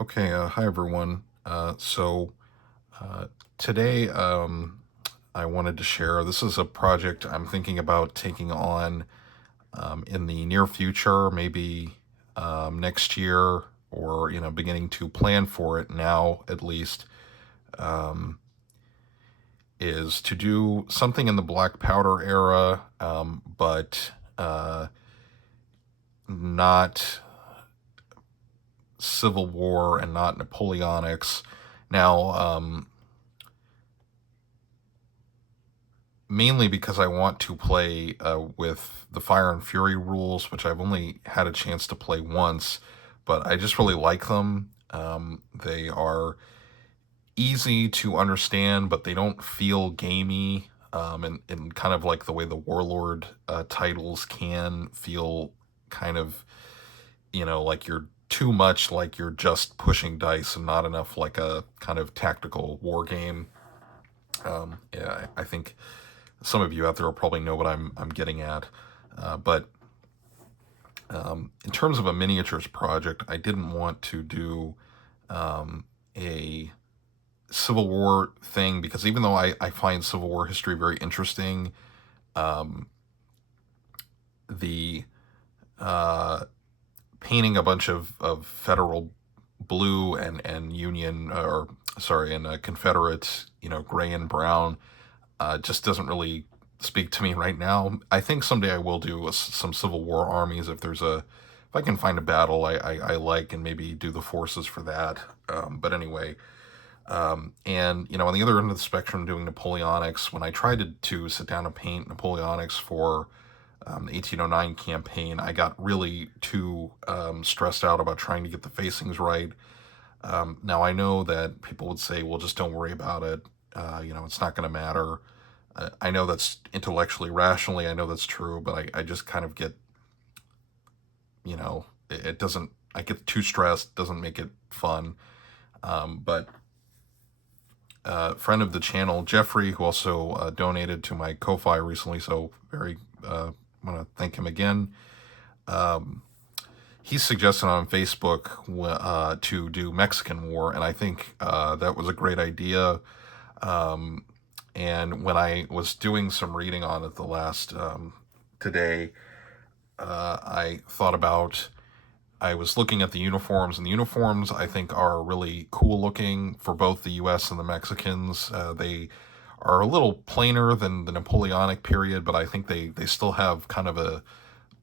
Okay, hi everyone. Today I wanted to share. This is a project I'm thinking about taking on in the near future, maybe next year, or beginning to plan for it now at least. Um, is to do something in the black powder era, but not Civil War and not Napoleonics. Now, mainly because I want to play with the Fire and Fury rules, which I've only had a chance to play once, but I just really like them. They are easy to understand, but they don't feel gamey, and kind of like the way the Warlord titles can feel kind of, like you're too much like you're just pushing dice and not enough like a kind of tactical war game. Yeah, I think some of you out there will probably know what I'm getting at. But in terms of a miniatures project, I didn't want to do a Civil War thing because even though I find Civil War history very interesting, um, the uh, painting a bunch of Federal blue and Union, or sorry, and Confederate, gray and brown, just doesn't really speak to me right now. I think someday I will do some Civil War armies if I can find a battle I like and maybe do the forces for that. But anyway, and on the other end of the spectrum, doing Napoleonics. When I tried to sit down and paint Napoleonics for the 1809 campaign, I got really too stressed out about trying to get the facings right. Now I know that people would say, "Well, just don't worry about it. It's not going to matter." I know that's intellectually, rationally, I know that's true, but I just kind of get, it doesn't, I get too stressed, doesn't make it fun. But friend of the channel, Jeffrey, who also donated to my Ko-Fi recently, so very want to thank him again. Um, he suggested on Facebook to do Mexican War, and I think that was a great idea. Um, and when I was doing some reading on it the last today, I thought about. I was looking at the uniforms, and the uniforms I think are really cool looking for both the U.S. and the Mexicans. They are a little plainer than the Napoleonic period, but I think they still have kind of a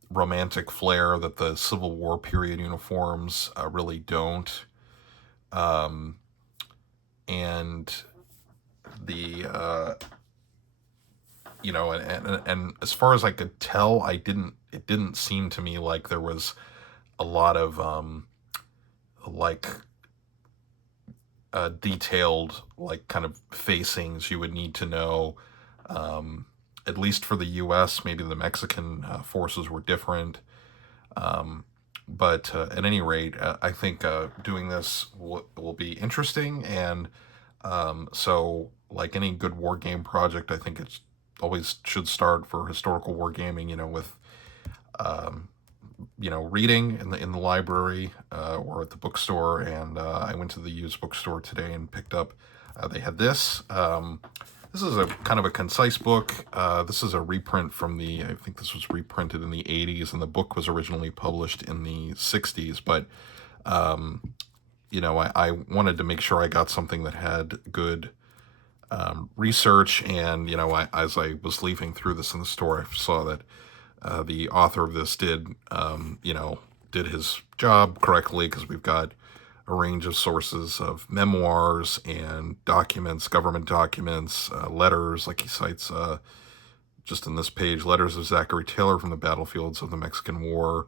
romantic flair that the Civil War period uniforms really don't. Um, and the and as far as I could tell, it didn't seem to me like there was a lot of like detailed like kind of facings you would need to know. Um, at least for the U.S., maybe the Mexican forces were different. Um, but at any rate, I think doing this will be interesting. And so, like any good war game project, I think it's always should start for historical wargaming, with um, reading in the library or at the bookstore. And I went to the used bookstore today and picked up. They had this. This is a kind of a concise book. This is a reprint from I think this was reprinted in the 80s, and the book was originally published in the 60s. But I wanted to make sure I got something that had good research. And as I was leafing through this in the store, I saw that the author of this did his job correctly, because we've got a range of sources of memoirs and documents, government documents, letters, like he cites just in this page, letters of Zachary Taylor from the battlefields of the Mexican War.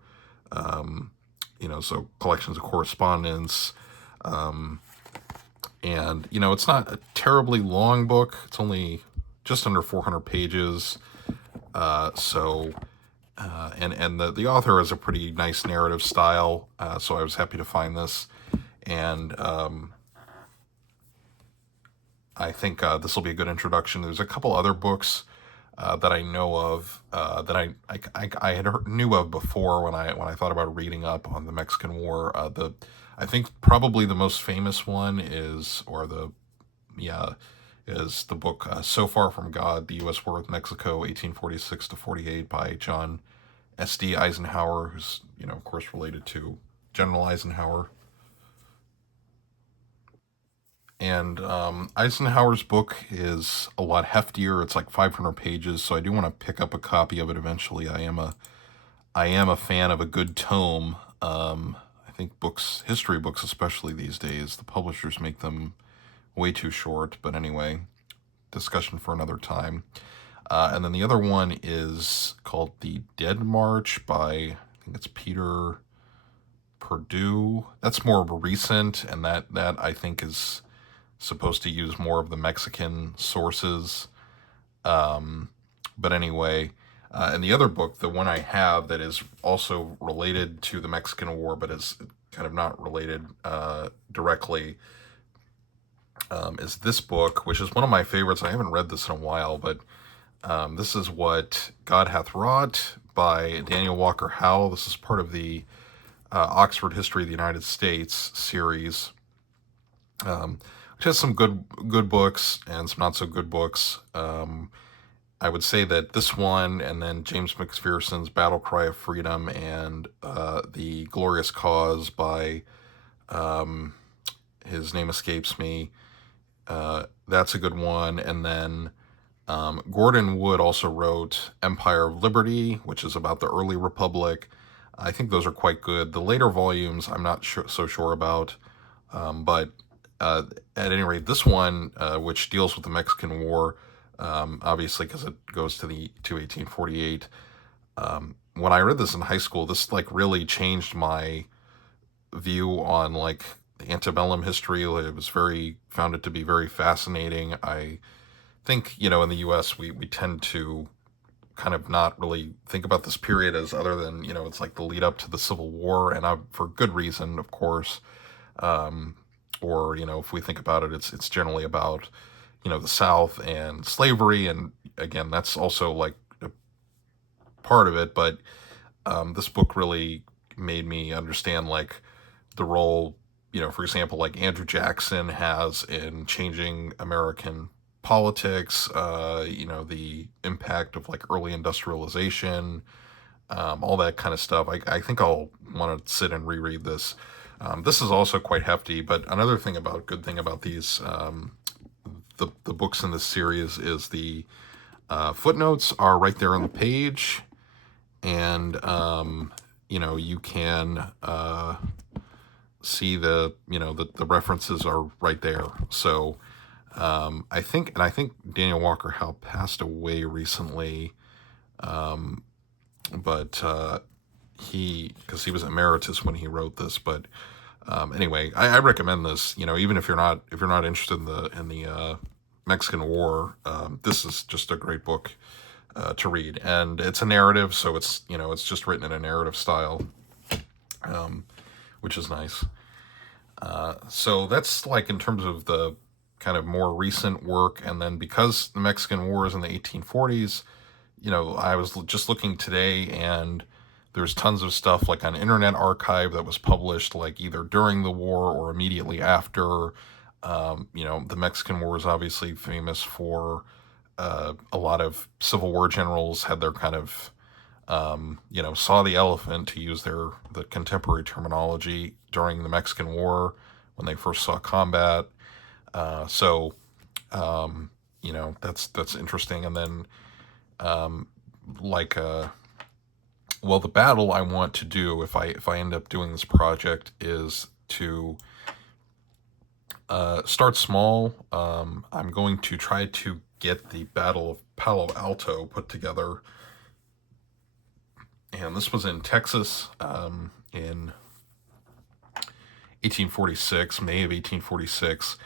So collections of correspondence. And it's not a terribly long book. It's only just under 400 pages. And the author has a pretty nice narrative style, so I was happy to find this. And I think this will be a good introduction. There's a couple other books that I know of, that I had knew of before when I thought about reading up on the Mexican War. I think probably the most famous one is, or the yeah, is the book So Far From God: The U.S. War with Mexico, 1846 to 48, by John S.D. Eisenhower, who's, of course, related to General Eisenhower. And Eisenhower's book is a lot heftier. It's like 500 pages, so I do want to pick up a copy of it eventually. I am a fan of a good tome. I think history books, especially these days, the publishers make them way too short. But anyway, discussion for another time. And then the other one is called The Dead March by, I think it's Peter Perdue. That's more recent, and that I think is supposed to use more of the Mexican sources. But anyway, and the other book, the one I have that is also related to the Mexican War, but is kind of not related directly, is this book, which is one of my favorites. I haven't read this in a while, but this is What God Hath Wrought by Daniel Walker Howell. This is part of the Oxford History of the United States series, which has some good books and some not so good books. I would say that this one, and then James McPherson's Battle Cry of Freedom, and The Glorious Cause by, his name escapes me, that's a good one. And then Gordon Wood also wrote Empire of Liberty, which is about the early republic. I think those are quite good. The later volumes I'm not so sure about, but at any rate, this one, which deals with the Mexican War, obviously because it goes to 1848. When I read this in high school, this like really changed my view on like antebellum history. It was found it to be very fascinating. I think, in the U.S. we tend to kind of not really think about this period as other than, it's like the lead up to the Civil War, and for good reason, of course. Or, if we think about it, it's generally about, the South and slavery. And again, that's also like a part of it. But this book really made me understand like the role, for example, like Andrew Jackson has in changing American politics, the impact of like early industrialization, all that kind of stuff. I think I'll want to sit and reread this. This is also quite hefty, but another good thing about these, the books in this series is the footnotes are right there on the page, and you can see the references are right there. So I think Daniel Walker Howe passed away recently, but because he was emeritus when he wrote this. But anyway, I recommend this. Even if you're not interested in the Mexican War, this is just a great book to read, and it's a narrative, so it's just written in a narrative style, which is nice. So that's like in terms of the kind of more recent work. And then because the Mexican War is in the 1840s, I was just looking today, and there's tons of stuff like on Internet Archive that was published like either during the war or immediately after. The Mexican War is obviously famous for a lot of Civil War generals had their kind of saw the elephant, to use the contemporary terminology, during the Mexican War when they first saw combat. So that's interesting. And then the battle I want to do, if I end up doing this project, is to start small. I'm going to try to get the Battle of Palo Alto put together. And this was in Texas in 1846, May of 1846.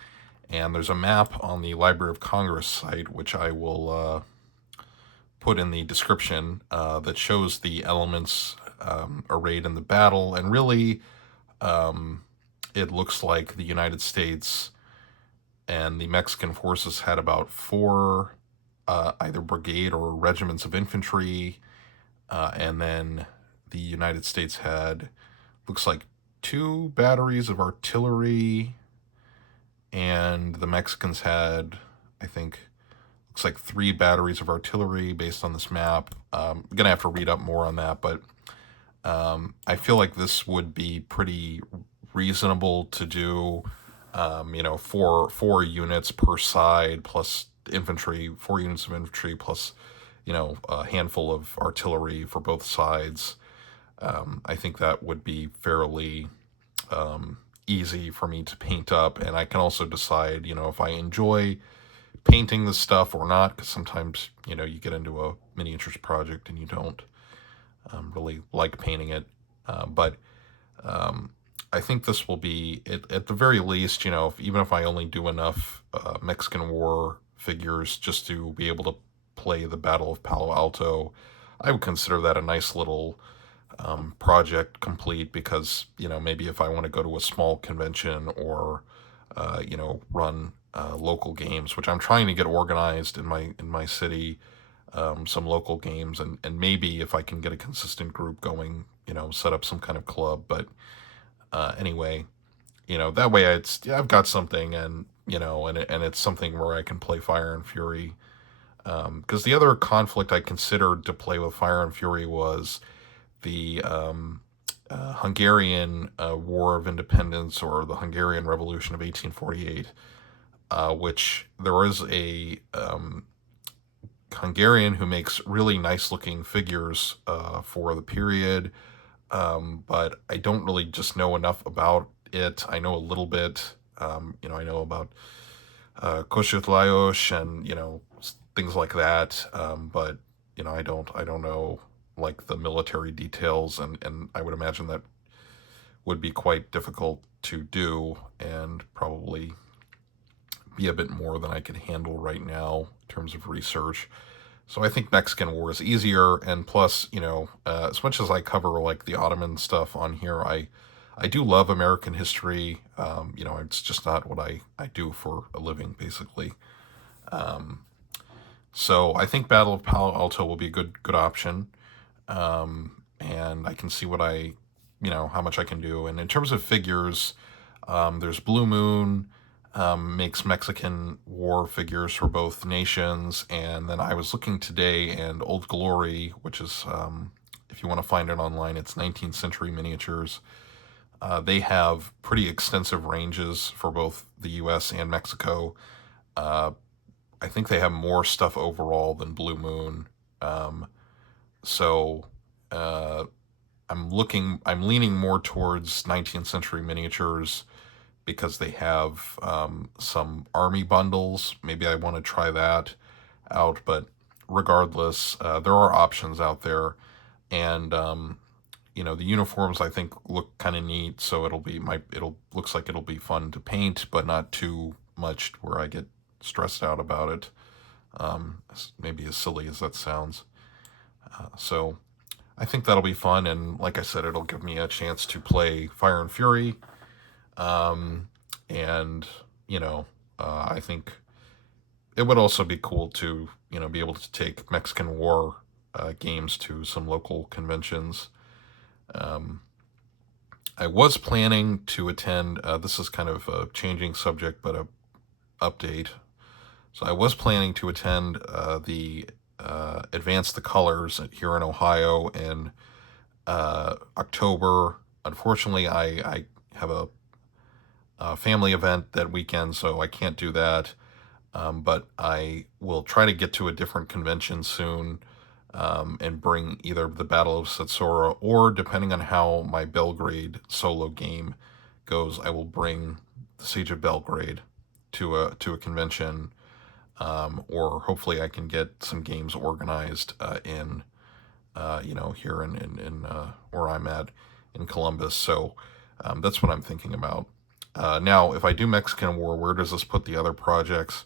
And there's a map on the Library of Congress site, which I will put in the description, that shows the elements arrayed in the battle. And really, it looks like the United States and the Mexican forces had about 4 either brigade or regiments of infantry, and then the United States had, looks like, 2 batteries of artillery, and the Mexicans had, I think, looks like 3 batteries of artillery based on this map. I'm gonna have to read up more on that, but I feel like this would be pretty reasonable to do. Four units per side plus infantry, 4 units of infantry plus, a handful of artillery for both sides. I think that would be fairly easy for me to paint up, and I can also decide, if I enjoy painting this stuff or not, because sometimes, you get into a miniatures project and you don't really like painting it. But I think this will be, at the very least, even if I only do enough Mexican War figures just to be able to play the Battle of Palo Alto, I would consider that a nice little project complete, because, maybe if I want to go to a small convention or, run local games, which I'm trying to get organized in my city, some local games, and maybe if I can get a consistent group going, set up some kind of club. But anyway, that way I've got something, and and it's something where I can play Fire and Fury. Because the other conflict I considered to play with Fire and Fury was the Hungarian War of Independence, or the Hungarian Revolution of 1848, which there is a Hungarian who makes really nice looking figures for the period, but I don't really just know enough about it. I know a little bit. I know about Kossuth Lajos and things like that, but I don't know like the military details, and I would imagine that would be quite difficult to do, and probably be a bit more than I can handle right now in terms of research. So I think Mexican War is easier, and plus, as much as I cover like the Ottoman stuff on here, I do love American history. It's just not what I do for a living, basically. So I think Battle of Palo Alto will be a good option, and I can see what how much I can do. And in terms of figures, there's Blue Moon. Makes Mexican War figures for both nations, and then I was looking today, and Old Glory, which is, if you want to find it online, it's 19th century miniatures. They have pretty extensive ranges for both the U.S. and Mexico. I think they have more stuff overall than Blue Moon. So I'm leaning more towards 19th century miniatures, because they have some army bundles. Maybe I want to try that out, but regardless, there are options out there, and the uniforms I think look kind of neat, so looks like it'll be fun to paint, but not too much where I get stressed out about it. Maybe as silly as that sounds. So I think that'll be fun, and like I said, it'll give me a chance to play Fire and Fury. And I think it would also be cool to be able to take Mexican War games to some local conventions. I was planning to attend, this is kind of a changing subject, but a update. So I was planning to attend the Advance the Colors here in Ohio in October. Unfortunately, I have a family event that weekend, so I can't do that. But I will try to get to a different convention soon, and bring either the Battle of Satsora, or depending on how my Belgrade solo game goes, I will bring the Siege of Belgrade to a convention, or hopefully I can get some games organized in here in where I'm at in Columbus. So that's what I'm thinking about. Now, if I do Mexican War, where does this put the other projects?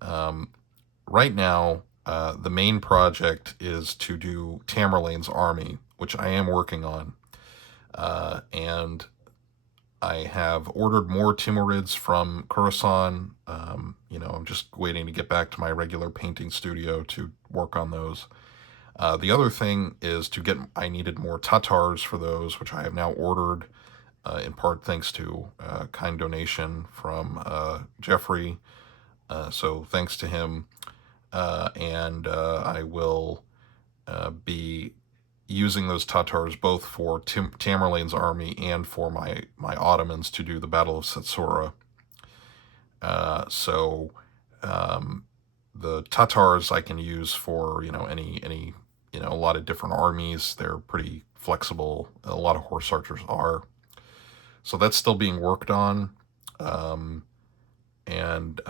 Right now, the main project is to do Tamerlane's army, which I am working on. And I have ordered more Timurids from Coruscant. I'm just waiting to get back to my regular painting studio to work on those. The other thing is I needed more Tatars for those, which I have now ordered, in part thanks to kind donation from Jeffrey. So thanks to him. And I will be using those Tatars both for Tamerlane's army and for my Ottomans to do the Battle of Satsura. So the Tatars I can use for any a lot of different armies. They're pretty flexible. A lot of horse archers are. So that's still being worked on, and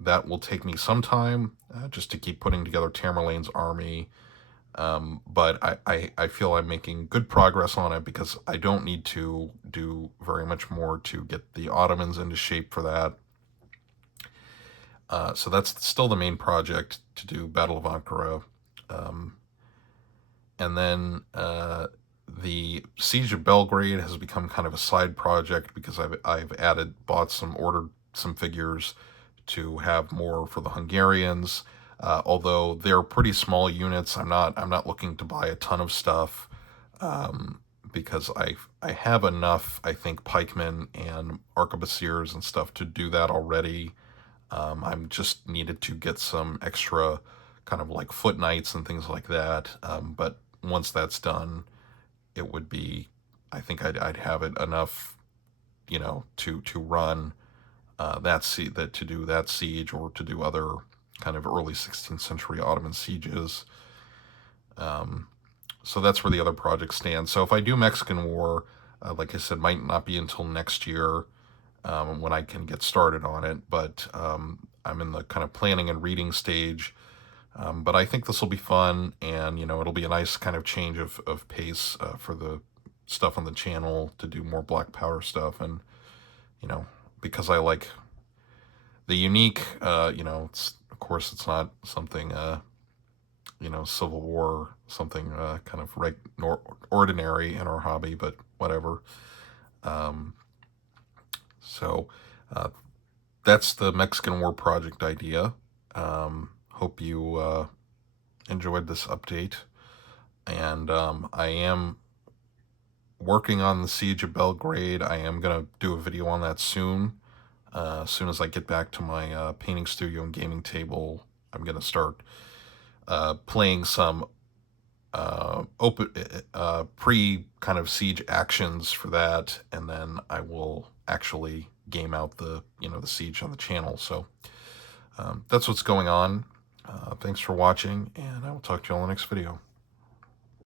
that will take me some time just to keep putting together Tamerlane's army. But I feel I'm making good progress on it because I don't need to do very much more to get the Ottomans into shape for that. So that's still the main project, to do Battle of Ankara. And then the Siege of Belgrade has become kind of a side project because I've ordered some figures to have more for the Hungarians. Although they're pretty small units, I'm not looking to buy a ton of stuff, because I have enough, I think, pikemen and arquebusiers and stuff to do that already. I'm just needed to get some extra kind of like foot knights and things like that. But once that's done, it would be, I think I'd have it enough, to run to do that siege, or to do other kind of early 16th century Ottoman sieges. So that's where the other project stands. So if I do Mexican War, like I said, might not be until next year when I can get started on it. But I'm in the kind of planning and reading stage. But I think this will be fun, and it'll be a nice kind of change of pace for the stuff on the channel, to do more Black Powder stuff. And because I like the unique, of course it's not something Civil War, something kind of ordinary in our hobby, but whatever. So that's the Mexican War project idea. Hope you enjoyed this update. And I am working on the Siege of Belgrade. I am going to do a video on that soon. As soon as I get back to my painting studio and gaming table, I'm going to start playing some pre kind of siege actions for that, and then I will actually game out the siege on the channel. So that's what's going on. Thanks for watching, and I will talk to you all in the next video.